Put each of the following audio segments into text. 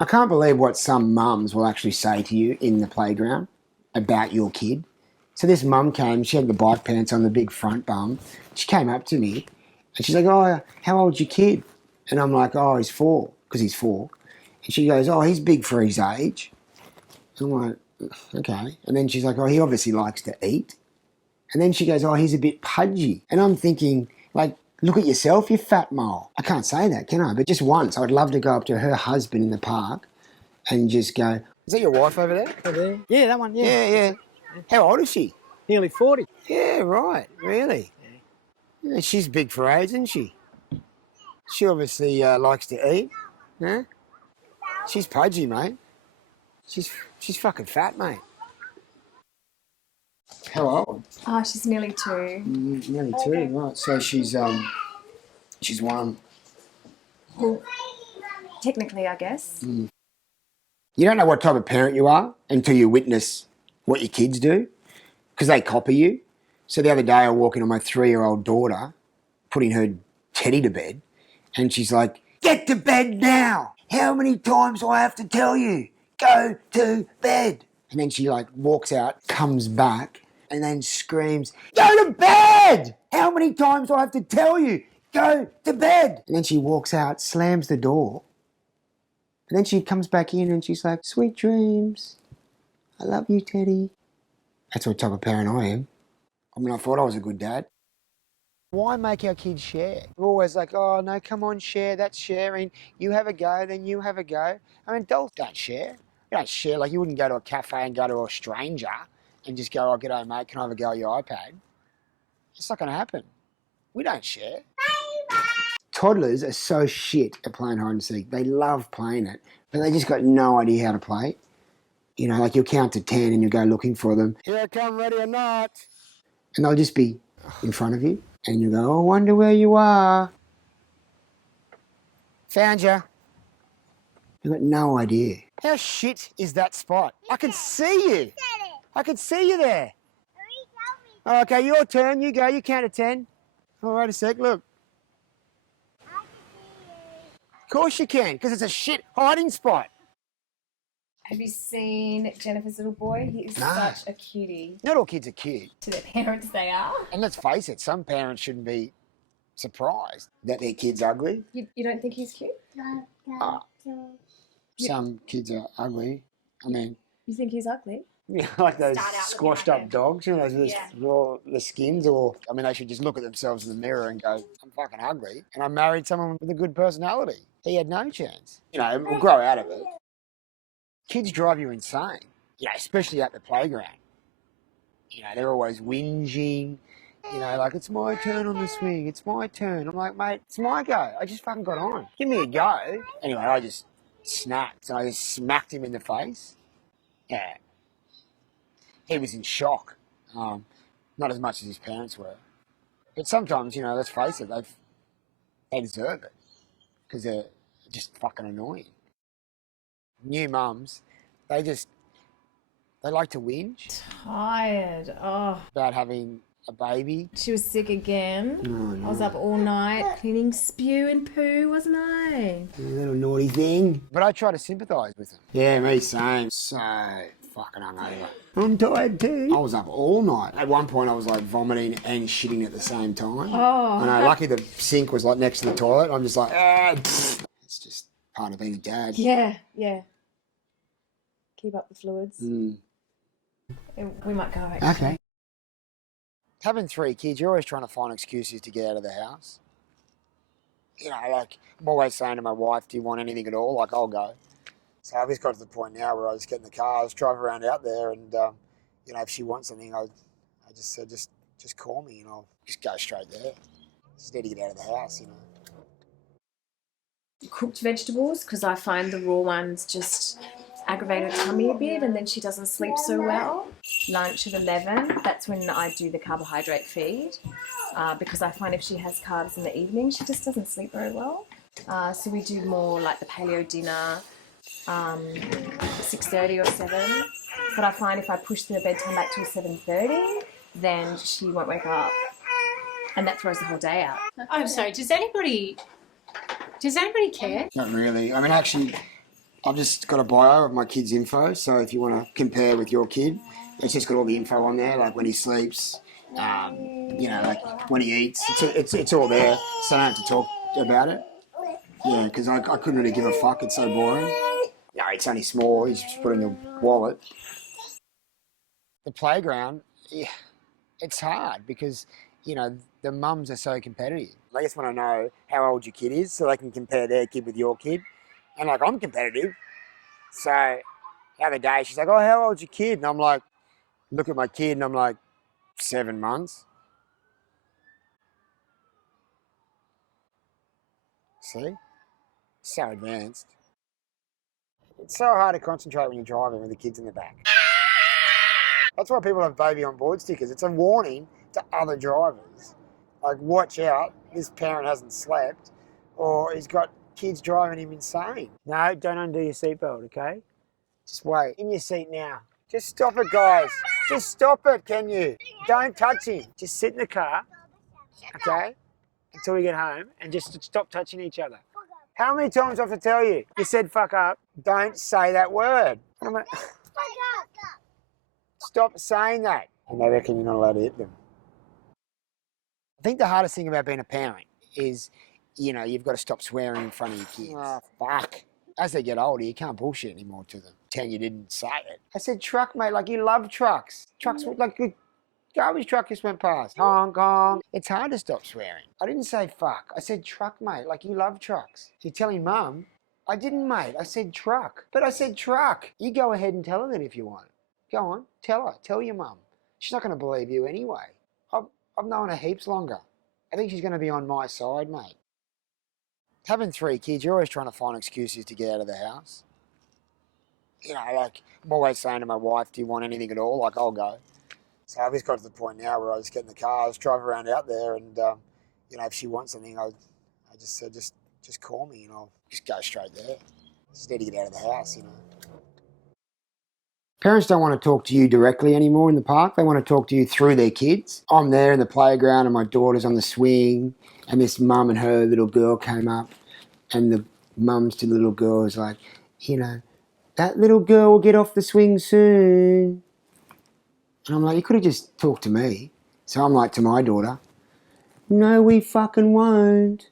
I can't believe what some mums will actually say to you in the playground about your kid. So this mum came, she had the bike pants on, the big front bum. She came up to me and she's like, oh, how old's your kid? And I'm like, oh, he's 4, because he's 4. And she goes, oh, he's big for his age. I'm like, okay. And then she's like, oh, he obviously likes to eat. And then she goes, oh, he's a bit pudgy. And I'm thinking, like, look at yourself, you fat mole. I can't say that, can I? But just once, I'd love to go up to her husband in the park and just go, is that your wife over there? Over there? Yeah, that one, yeah. Yeah. How old is she? Nearly 40. Yeah, right, really. Yeah, she's big for age, isn't she? She obviously likes to eat. Huh? She's pudgy, mate. She's fucking fat, mate. How old? Oh, she's nearly 2. Nearly 2, right. So she's 1. Well, technically, I guess. You don't know what type of parent you are until you witness what your kids do, because they copy you. So the other day I walk in on my 3-year-old daughter, putting her teddy to bed, and she's like, get to bed now! How many times do I have to tell you? Go to bed! And then she like walks out, comes back, and then screams, go to bed! How many times do I have to tell you? Go to bed! And then she walks out, slams the door, and then she comes back in and she's like, sweet dreams. I love you, Teddy. That's what type of parent I am. I mean, I thought I was a good dad. Why make our kids share? We're always like, oh, no, come on, share. That's sharing. You have a go, then you have a go. I mean, adults don't share. You don't share. Like, you wouldn't go to a cafe and go to a stranger and just go, oh, g'day, mate, can I have a go at your iPad? It's not going to happen. We don't share. Toddlers are so shit at playing hide and seek. They love playing it, but they just got no idea how to play. You know, like you'll count to 10 and you'll go looking for them. Here I come, ready or not. And they'll just be in front of you. And you go, oh, I wonder where you are. Found you. You've got no idea. How shit is that spot? I can see you. I can see you there. Oh, okay, your turn. You go. You count to 10. Oh, wait a sec. Look. Of course you can, because it's a shit hiding spot. Have you seen Jennifer's little boy? He is such a cutie. Not all kids are cute. To their parents, they are. And let's face it, some parents shouldn't be surprised that their kid's ugly. You don't think he's cute? Some kids are ugly. I mean... You think he's ugly? Yeah, like those squashed up dogs, you know, the skins, or... I mean, they should just look at themselves in the mirror and go, I'm fucking ugly. And I married someone with a good personality. He had no chance. You know, we'll grow out of it. Kids drive you insane, you know, especially at the playground. You know, they're always whinging, you know, like, it's my turn on the swing, it's my turn. I'm like, mate, it's my go. I just fucking got on. Give me a go. Anyway, I just snapped and I just smacked him in the face. Yeah. He was in shock. Not as much as his parents were. But sometimes, you know, let's face it, they deserve it. Because they're just fucking annoying. New mums, they like to whinge. Tired. Oh. About having a baby. She was sick again. Oh, no. I was up all night cleaning spew and poo, wasn't I? You little naughty thing. But I try to sympathise with them. Yeah, me same. So fucking hungover. I'm tired too. I was up all night. At one point I was like vomiting and shitting at the same time. Oh. I know, lucky the sink was like next to the toilet. I'm just like, it's just part of being a dad. Yeah. Keep up the fluids. Mm. We might go actually. Okay. Having 3 kids, you're always trying to find excuses to get out of the house. You know, like, I'm always saying to my wife, do you want anything at all? Like, I'll go. So I've just got to the point now where I just get in the car, I just drive around out there, and, you know, if she wants something, I just said, just call me and I'll just go straight there. Just need to get out of the house, you know. Cooked vegetables, because I find the raw ones just aggravate her tummy a bit, and then she doesn't sleep so well. Lunch at 11, that's when I do the carbohydrate feed, because I find if she has carbs in the evening, she just doesn't sleep very well. So we do more like the paleo dinner, 6:30 or 7. But I find if I push the bedtime back to 7:30, then she won't wake up, and that throws the whole day out. I'm sorry, does anybody care? Not really. I mean, actually, I've just got a bio of my kid's info, so if you want to compare with your kid, it's just got all the info on there, like when he sleeps, like when he eats. It's all there, so I don't have to talk about it. Yeah, because I couldn't really give a fuck. It's so boring. No, it's only small. He's just put in the wallet. The playground, yeah, it's hard because, the mums are so competitive. They just want to know how old your kid is so they can compare their kid with your kid. And, I'm competitive. So the other day, she's like, oh, how old's your kid? And I'm like, look at my kid, and I'm like, 7 months. See? So advanced. It's so hard to concentrate when you're driving with the kids in the back. That's why people have baby on board stickers. It's a warning to other drivers. Like, watch out, this parent hasn't slept, or he's got kids driving him insane. No, don't undo your seatbelt, okay? Just wait. In your seat now. Just stop it, guys. Just stop it, can you? Don't touch him. Just sit in the car, okay, until we get home, and just stop touching each other. How many times do I have to tell you? You said fuck up. Don't say that word. Stop saying that. And they reckon you're not allowed to hit them. I think the hardest thing about being a parent is, you've got to stop swearing in front of your kids. Oh, fuck. As they get older, you can't bullshit anymore to them. Pretend you didn't say it. I said truck, mate, like you love trucks. Trucks, like a garbage truck just went past. Honk, honk. It's hard to stop swearing. I didn't say fuck. I said truck, mate, like you love trucks. You're telling mum, I didn't, mate. I said truck. But I said truck. You go ahead and tell her that if you want. Go on, tell her. Tell your mum. She's not going to believe you anyway. I've known her heaps longer. I think she's going to be on my side, mate. Having 3 kids, you're always trying to find excuses to get out of the house. I'm always saying to my wife, do you want anything at all? Like, I'll go. So I've just got to the point now where I just get in the car, I just drive around out there, and, if she wants something, I just said, just call me, and I'll just go straight there. Just need to get out of the house, Parents don't want to talk to you directly anymore in the park. They want to talk to you through their kids. I'm there in the playground and my daughter's on the swing, and this mum and her little girl came up, and the mums to the little girl was like, that little girl will get off the swing soon. And I'm like, you could have just talked to me. So I'm like to my daughter, no, we fucking won't.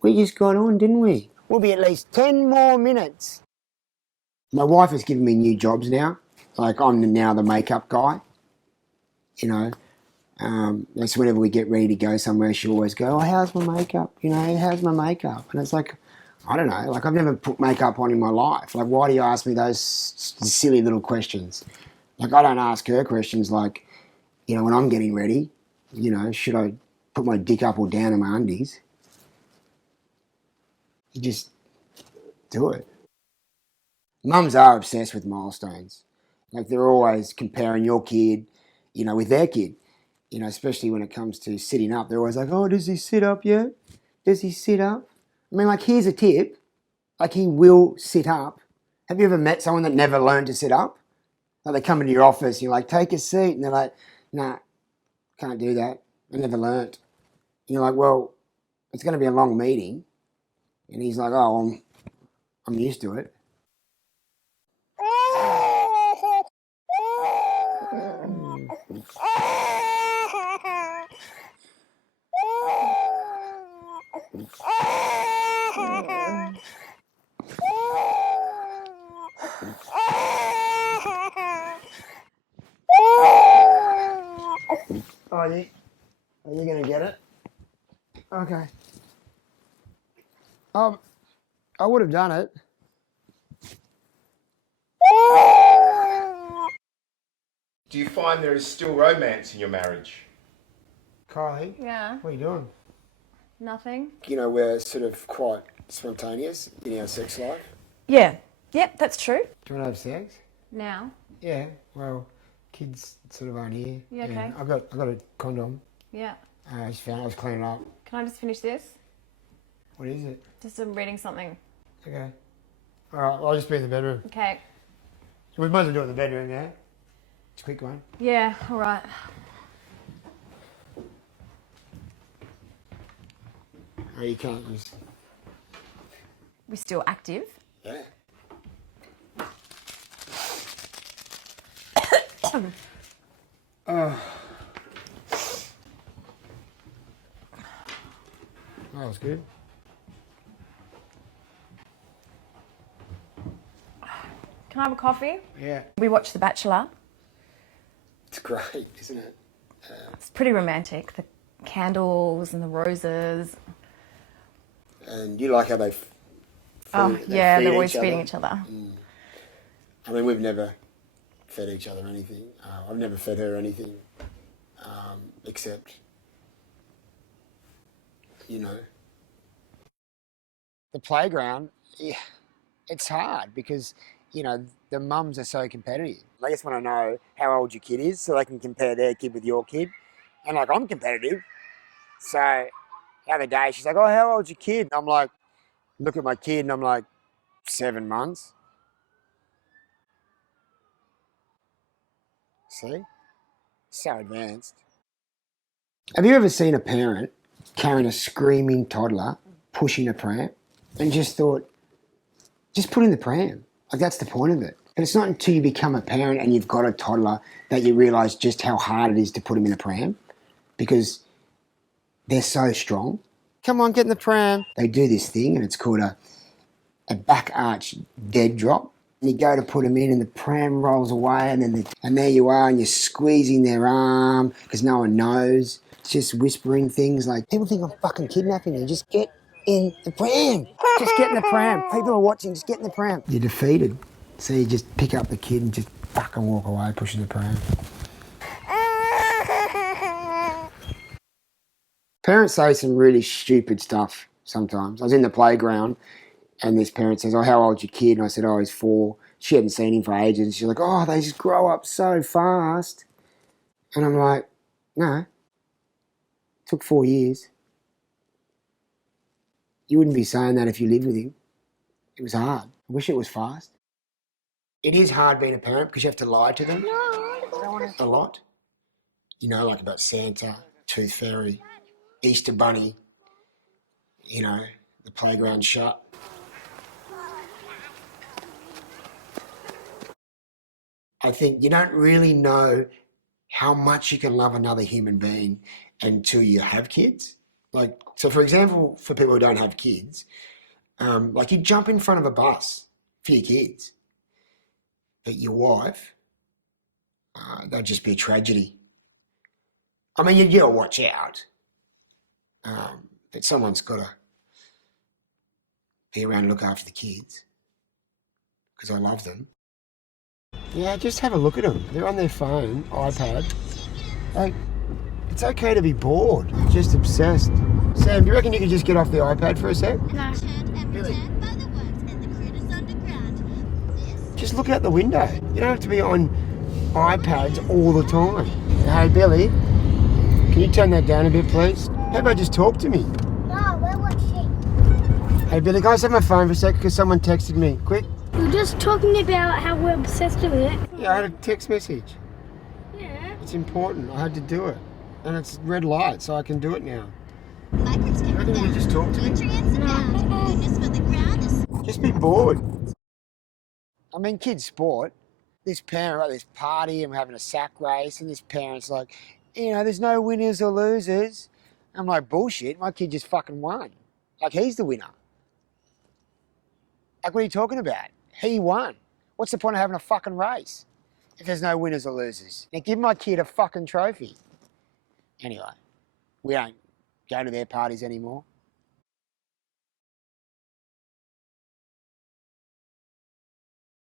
We just got on, didn't we? We'll be at least 10 more minutes. My wife has given me new jobs now. Like, I'm now the makeup guy, So whenever we get ready to go somewhere, she'll always go, oh, how's my makeup? How's my makeup? And it's like, I don't know. Like, I've never put makeup on in my life. Like, why do you ask me those silly little questions? Like, I don't ask her questions like, when I'm getting ready, should I put my dick up or down in my undies? You just do it. Mums are obsessed with milestones. Like, they're always comparing your kid, with their kid. Especially when it comes to sitting up. They're always like, oh, does he sit up yet? Does he sit up? I mean, like, here's a tip. Like, he will sit up. Have you ever met someone that never learned to sit up? Like, they come into your office, you're like, take a seat. And they're like, nah, can't do that. I never learnt. And you're like, well, it's going to be a long meeting. And he's like, oh, I'm used to it. Are you going to get it? Okay. I would have done it. Do you find there is still romance in your marriage? Kylie? Yeah. What are you doing? Nothing. We're sort of quite spontaneous in our sex life. Yeah. Yep, that's true. Do you want to have sex? Now. Yeah, well, kids sort of aren't here. Yeah, okay. I've got a condom. Yeah. I just found I was cleaning up. Can I just finish this? What is it? Just reading something. Okay. All right, I'll just be in the bedroom. Okay. We might as well do it in the bedroom, yeah? It's a quick one. Yeah, all right. Oh, you can't just... We're still active. Yeah. That was good. Can I have a coffee? Yeah. We watched The Bachelor. It's great, isn't it? It's pretty romantic. The candles and the roses. And you like how they They're feed always each feeding other? each other. I mean, we've never fed each other anything. I've never fed her anything, except, you know. The playground, yeah, it's hard because, you know, the mums are so competitive. They just want to know how old your kid is so they can compare their kid with your kid. And, like, I'm competitive. So the other day, she's like, oh, how old's your kid? And I'm like, look at my kid, and I'm like, 7 months. See? So advanced. Have you ever seen a parent carrying a screaming toddler, pushing a pram, and just thought, just put in the pram? Like, that's the point of it. And it's not until you become a parent and you've got a toddler that you realise just how hard it is to put them in a pram, because they're so strong. Come on, get in the pram. They do this thing, and it's called a back arch dead drop. And you go to put them in, and the pram rolls away, and there you are, and you're squeezing their arm because no one knows. It's just whispering things like, people think I'm fucking kidnapping you. Just get in the pram. Just get in the pram. People are watching. Just get in the pram. You're defeated. So you just pick up the kid and just fucking walk away, pushing the pram. Parents say some really stupid stuff sometimes. I was in the playground, and this parent says, oh, how old's your kid? And I said, oh, he's 4. She hadn't seen him for ages. She's like, oh, they just grow up so fast. And I'm like, no, it took 4 years. You wouldn't be saying that if you lived with him. It was hard. I wish it was fast. It is hard being a parent because you have to lie to them a lot. You know, like about Santa, Tooth Fairy, Easter Bunny, you know, the playground shut. I think you don't really know how much you can love another human being until you have kids. Like, so for example, for people who don't have kids, like you jump in front of a bus for your kids, but your wife, that'd just be a tragedy. I mean, you gotta watch out, but someone's gotta be around and look after the kids because I love them. Yeah, just have a look at them. They're on their phone, iPad. Like, it's okay to be bored, just obsessed. Sam, do you reckon you could just get off the iPad for a sec? No. Really? Just look out the window. You don't have to be on iPads all the time. Hey, Billy, can you turn that down a bit, please? How about just talk to me? No, we're watching. Hey, Billy, can I have my phone for a sec because someone texted me? Quick. We're just talking about how we're obsessed with it. Yeah, I had a text message. Yeah. It's important. I had to do it. And it's red light, so I can do it now. Reckon you just talk to me? No. Just be bored. I mean, kids' sport. This parent at this party and we're having a sack race, and this parent's like, you know, there's no winners or losers. I'm like, bullshit. My kid just fucking won. Like, he's the winner. Like, what are you talking about? He won. What's the point of having a fucking race if there's no winners or losers? Now, give my kid a fucking trophy. Anyway, we don't go to their parties anymore.